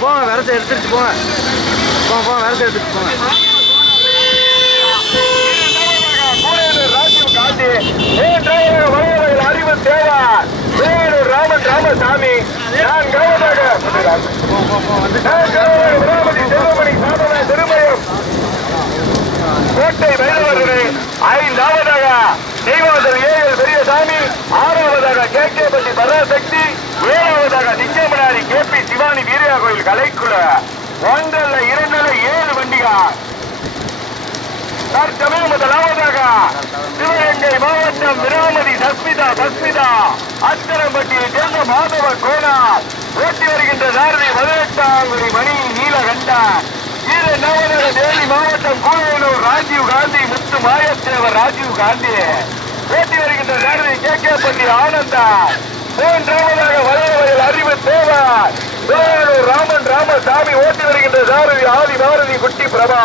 போங்க விரசை எடுத்துட்டு போங்க. போங்க விரசை எடுத்துட்டு போங்க. ராஜீவ் காந்தி அறிவு தேவா வேலூர் ராமன் ராமசாமி திருமயம் கோட்டை வைரவர்களை 5ஆவதாக நெய்வாசல் ஏஎல் பெரியசாமி 6ஆவதாக கேகேபட்டி பராசக்தி 7ஆவதாக நிச்சயமனாரி கேபி சிவானி வீரியா கோயில் கலைக்குழு 1 2 7 வண்டிகள் தற்சமயம் முதலாவதாக சிவகங்கை மாவட்டம் விராமதி சஸ்மிதா அச்சரம்பட்டியை சேர்ந்த மாதவ கோனார் ஓட்டி வருகின்ற சாரதி 18 மணி நீலகண்டன். 2ஆவதாக தேனி மாவட்டம் கூழலூர் ராஜீவ் காந்தி முத்து மாயத்தேவர் ராஜீவ் காந்தி ஓட்டி வருகின்ற சாரதி கேகேபட்டி ஆனந்தா. 3ஆவதாக வயல் அறிவு தேவர் வேலூர் ராமன் ராமசாமி ஓட்டி வருகின்ற சாரதி ஆதி பாரதி குட்டி பிரபா.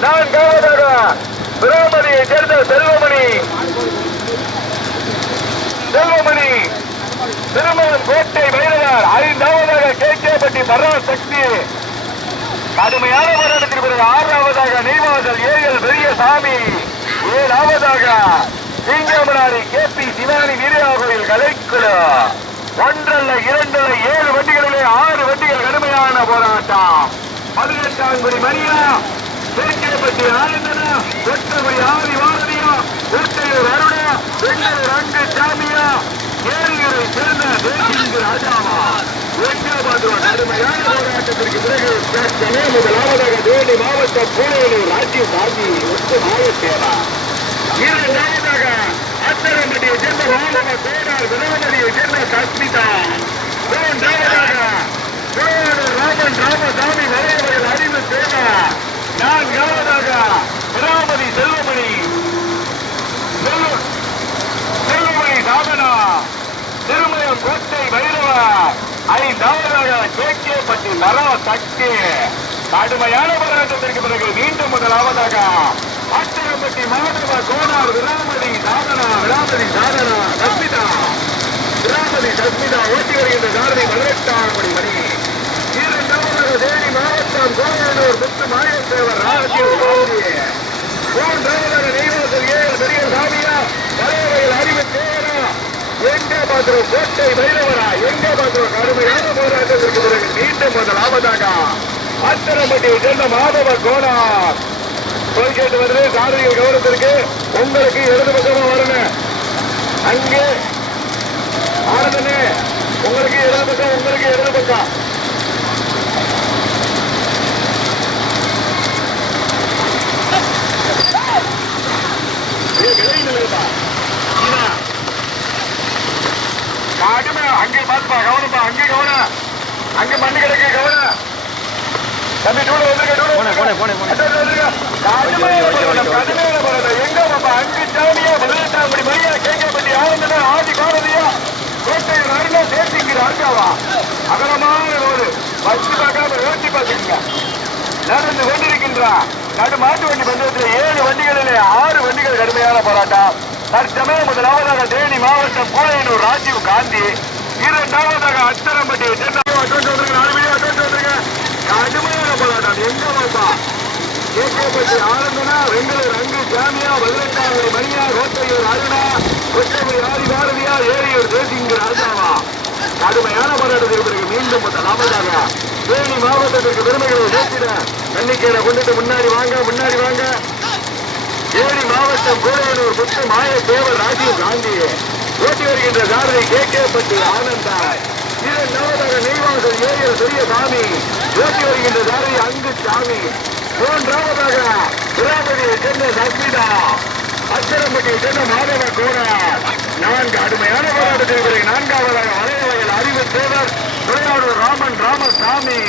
4ஆவதாக விராமதியை சேர்ந்த செல்வமணி திருமணம் கோட்டை வைரவர். 5ஆவதாக கேகேபட்டி பராசக்தி கடுமையான போராட்டத்திற்கு பிறகு 6ஆவதாக நெய்வாசல் ஏஎல் பெரியசாமி 7ஆவதாக சிங்கமனாரி கேபி சிவானி வீரியா கோயில் கலைக்குழு 1 2 7 வண்டிகளிலே 6 வண்டிகள் கடுமையான போராட்டம். 18 மணியா கேகேபட்டி ஆனந்தனா ஒட்டபடி ஆதி வாரதியா ஒட்டையூர் அருணா வெள்ளூர் அங்கு சாமியா ஏரியூரை சேர்ந்த தேசிங்கு ராஜாவா கடுமையான போராட்டத்திற்கு பிறகு முதலாவதாக தேனி மாவட்டம் கூழலூர் ராஜீவ் காந்தி ஒட்டு மாயத்தேவா. 2ஆவதாக அச்சரம்பட்டியை சேர்ந்த மாணவ கோடார் வினோதனியை சேர்ந்த சஸ்மிதா. 3ஆவதாக ராமன் ராமசாமி வரையவர்கள் அறிவு தேவா. 4ஆவதாக விராமதி செல்வமணி சாதனா திருமயம் கோட்டை வைரவர். 5ஆவதாக கேகேபட்டி பராசக்தி கடுமையான போராட்டத்திற்கு பிறகு மீண்டும் முதலாவதாக அச்சரம்பட்டி மாணவ கோனார் விராமதி சாதனா சஸ்மிதா ஓட்டி வருகின்ற சாரதி 18 மணி. 2ஆவதாக தேனி மாவட்டம் கோயலூர் முத்து மாயத்தேவர் ராஜீவ் காந்தி. 3ஆவதாக நெய்வாசல் ஏஎல் பெரியசாமியா வரையவையில் அறிவு தேவரா. எங்கே பாத்திரம் கோட்டை வைரவரா எங்கே பாத்திரம் கடுமையான போராட்டத்திற்கு பிறகு மீண்டும் முதலாவதாக அச்சரம்பட்டியை சேர்ந்த மாதவ கோனார் கேட்டு வருது. சாரதிகள் கவனத்திற்கு உங்களுக்கு இடது பக்கமா வரணும். அங்கே ஆனந்தனே உங்களுக்கு இடது பக்கம் அங்கே பார்த்துப்பா கவனப்பா. அங்கே கவனம் அங்கே மண்ணு கிடக்கு கவனம். தம்பி டூல வந்துருக்க எங்க பாப்பா அங்கு சாமியா 18 மணியா கேட்கப்பட்டி ஆனந்தனா ஆதி காரதியா கோட்டை அருணா தேசிங்கிற அருகாவா அகலமான ரோடு பஸ் பார்க்காம ஓட்டி பார்த்துக்கீங்க. நடந்து கொண்டிருக்கின்றா நடு மாட்டு வண்டி பந்தயத்தில் 7 வண்டிகளிலே 6 வண்டிகள் கடுமையான போராட்டம். தற்சமயம் முதலாவதாக தேனி மாவட்டம் கூழலூர் ராஜீவ் காந்தி. 2ஆவதாக அச்சரம்பட்டி கடுமையான போராட்டம். எங்க பாப்பா கேகேபட்டி ஆனந்தனா வெங்கலூர் அங்கு சாமியா 18 மணியா கோட்டையூர் அருணா கொச்சபடி ஆதி பாரதியா ஏரியூர் தேசிங்கு ராஜாவா கடுமையான போராட்டத்திற்கு பிறகு மீண்டும் முதலாவதாக தேனி மாவட்டத்திற்கு பெருமைகளை சேர்த்திட எண்ணிக்கையில கொண்டுட்டு முன்னாடி வாங்க. தேனி மாவட்டம் கூழலூர் முத்து மாயத்தேவர் ராஜீவ் காந்தி ஓட்டி வருகின்ற சாரதி கேகேபட்டி ஆனந்தா. 2ஆவதாக நெய்வாசல் ஏஎல் பெரியசாமி ஓட்டி வருகின்ற சாரதி அங்கு சாமி. 3ஆவதாக விராமதியை சேர்ந்த சஸ்மிதா அச்சரம்பட்டியை சேர்ந்த மாதவ கோனார். 4 கடுமையான போராட்டத்திற்கு பிறகு 4ஆவதாக வரையவையில் அறிவு தேவர் துறையாளர் ராமன் ராமசாமி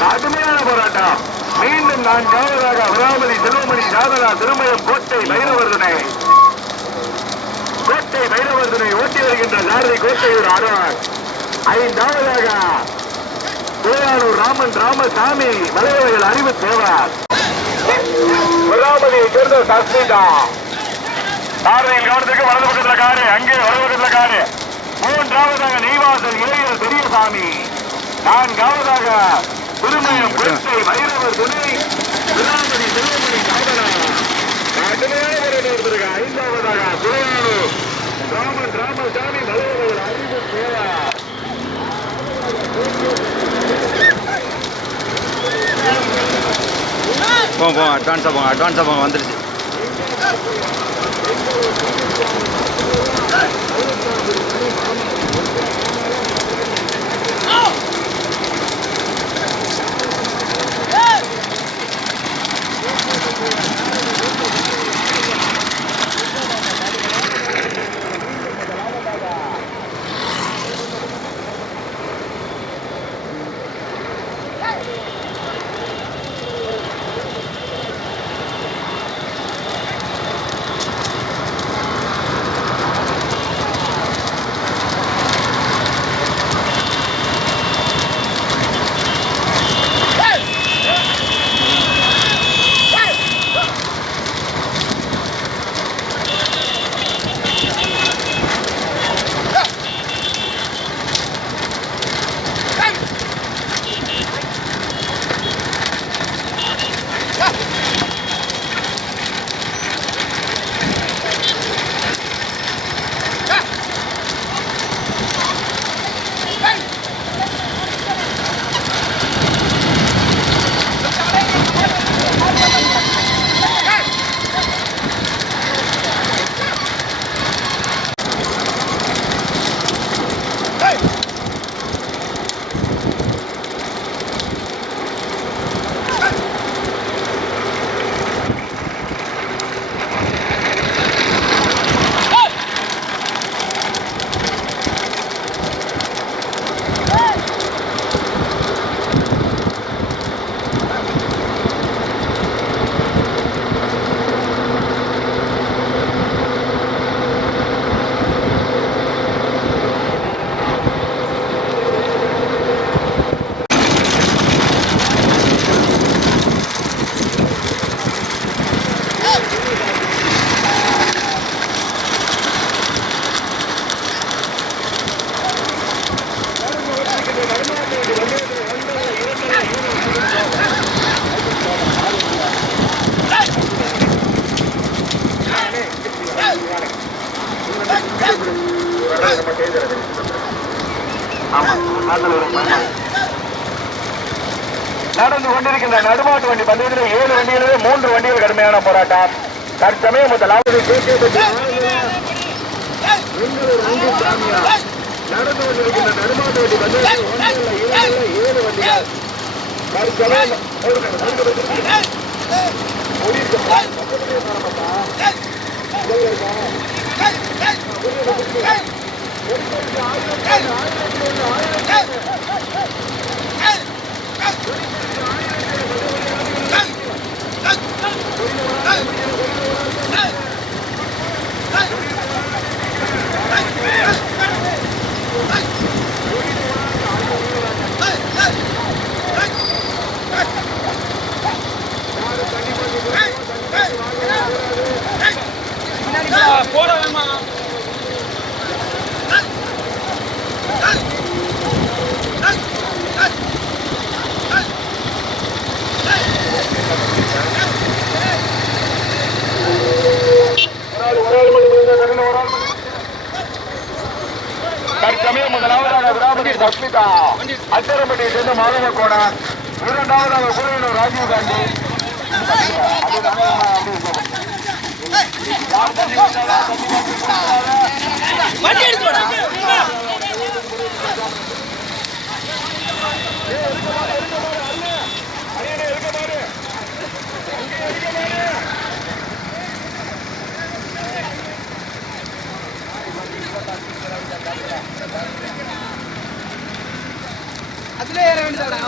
கடுமையான போராட்டம். மீண்டும் 4ஆவதாக விராமதி செல்வமணி சாதனா திருமயம் கோட்டை வைரவர்தனை ஓட்டி வருகின்ற சாரதி கோட்டையூர் ஆர்வார். 5ஆவதாக துறையாளர் ராமன் ராமசாமி வரையவையில் அறிவு தேவர் விராமதியை சேர்ந்த சஸ்மிதா. சாரதியின் கவனத்துக்கு வலது பக்கத்துல காரு, அங்கே வலது பக்கத்துல காரு மூன்றாவதாக நெய்வாசல் இளையர் பெரியசாமி, நான்காவதாக திருமயம் கொட்டை வைரவர் துணை விராமதி சிவமணி சாதனா, ஐந்தாவதாக புலையானூர் ராமன் ராமசாமி மலையவர் அறிவு சேவா. போங்க அட்வான்ஸாக போங்க வந்துருச்சு. நடந்து கொண்டிருக்கின்ற நடுமாட்டு வண்டி பந்தயத்தில் 7 வண்டிகளிலே 3 வண்டிகள் கடுமையான போராட்டம். தற்சமயம் முதலாவது நடந்து கொண்டிருக்கின்ற நடுமாட்டு வண்டி பந்தயத்தில் 7 வண்டிகள் தற்சமயம் முதலாவதாக விராமதி சஸ்மிதா அச்சரம்பட்டியை சேர்ந்த மாதவ கோணர், இரண்டாவதாக குழுவினர் ராஜீவ் காந்தி. அதுல ஏற வேண்டியதாடா.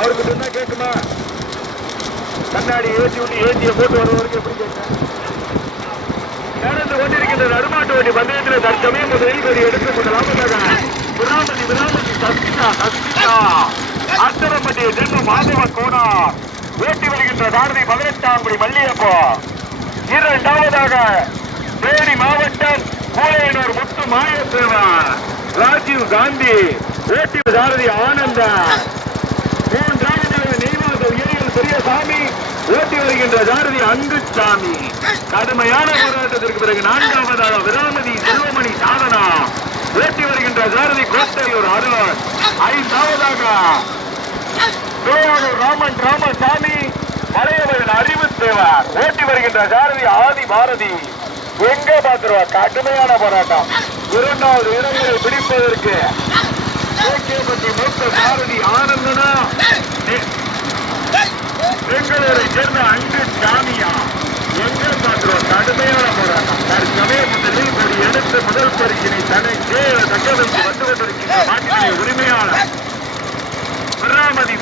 அவருக்கு சொன்னா கேட்குமா? கண்ணாடி ஏற்றி விட்டு ஏற்றிய போட்டு வருவதற்கு எப்படி கேட்க? நடந்து கொண்டிருக்கின்ற நடுமாட்டு வண்டி பந்தயத்தில் தற்சமயம் முதலில் கொடி எடுத்து முதலாவதாக விராமதி சஸ்திகா அர்த்தரம்பட்டியை சேர்ந்த மாதவ கோணா ஓட்டி வருகின்ற சாரதி 18ஆம் படி மல்லியப்போ. இரண்டாவதாக தேனி மாவட்டம் கோலையனூர் முத்து மாயத்தேவன் ராஜீவ் காந்தி ஓட்டி சாரதி ஆனந்த. மூன்றாவதாக நெய்வாசல் ஏரியல் பெரியசாமி ஓட்டி வருகின்ற சாரதி அங்குசாமி. கடுமையான போராட்டத்திற்கு பிறகு நான்காவதாக விராமதி செல்வமணி சாதனா ஓட்டி வருகின்ற சாரதி கோட்டையூர் அருள். ஐந்தாவதாக ராமன் ராமசாமி மலையவர்கள் அறிவுத்தேவர் ஓட்டி வருகின்ற சாரதி ஆதி பாரதி. எங்க பாத்துருவா கடுமையான போராட்டம். இரண்டாவது இடங்களை பிடிப்பதற்கு மூத்த சாரதி ஆனந்தனா பெங்களூரை சேர்ந்த அங்கு சாமியா. எங்க பாத்துருவா கடுமையான போராட்டம். தற்சமயம் முதலில் ஒரு எடுத்து முதல் பரிசினை தனக்கே தக்க வைத்து வந்து கொண்டிருக்கின்ற மாட்டினை உரிமையாளர் விராமதி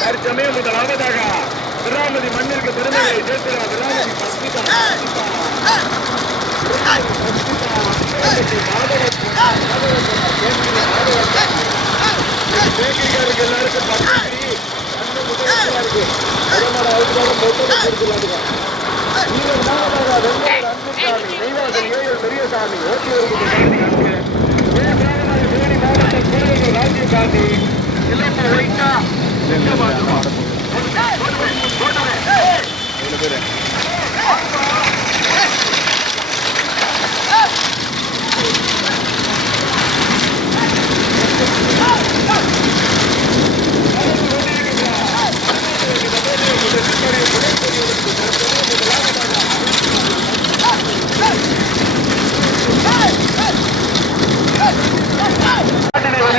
தற்சமயம் முதலாவதாக விராமதி மண்ணிற்கு பெருமைகளை சேர்க்கிறார். விராமதி எல்லாருக்கும் பெரியசாமி ஓட்டி வருகின்ற ராஜீவ் காந்தி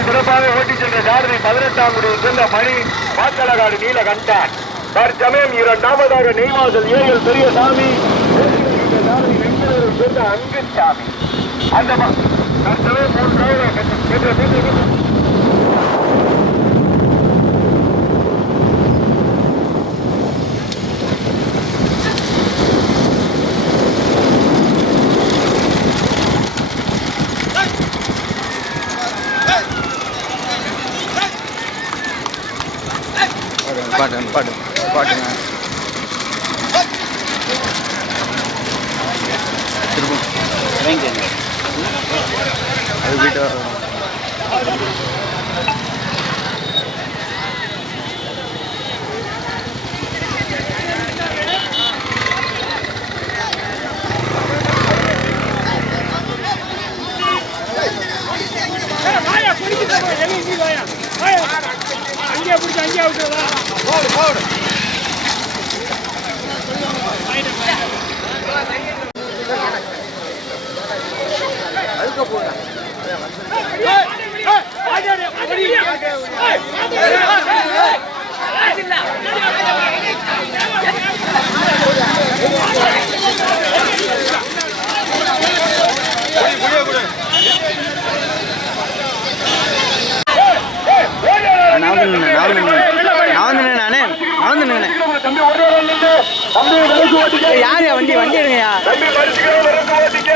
சிறப்பாக ஓட்டிச் சென்ற சாரதி 18ஆம் குடியை சேர்ந்த மணி பாத்தலகாடு நீலகண்டன். தற்சமயம் இரண்டாவதாக நெய்வாசல் ஏரியல் பெரியசாமி சாரதி வெங்கடூரை சேர்ந்த அங்குசாமி. அந்த தற்சமயம் மூன்றாவது பாட்டுங்க திரும்ப அது வீட்டு வர அங்கே பிடிச்சி அங்கே விட்டுறதா போடு அதுக்கு போங்க தம்பி ஒரு நின்று தம்பி விலக்கு ஓட்டிக்க யாரு வண்டி வண்டி எடுங்கயா தம்பி மறுச்சுக்கிறோம் விலக்கு ஓட்டிக்க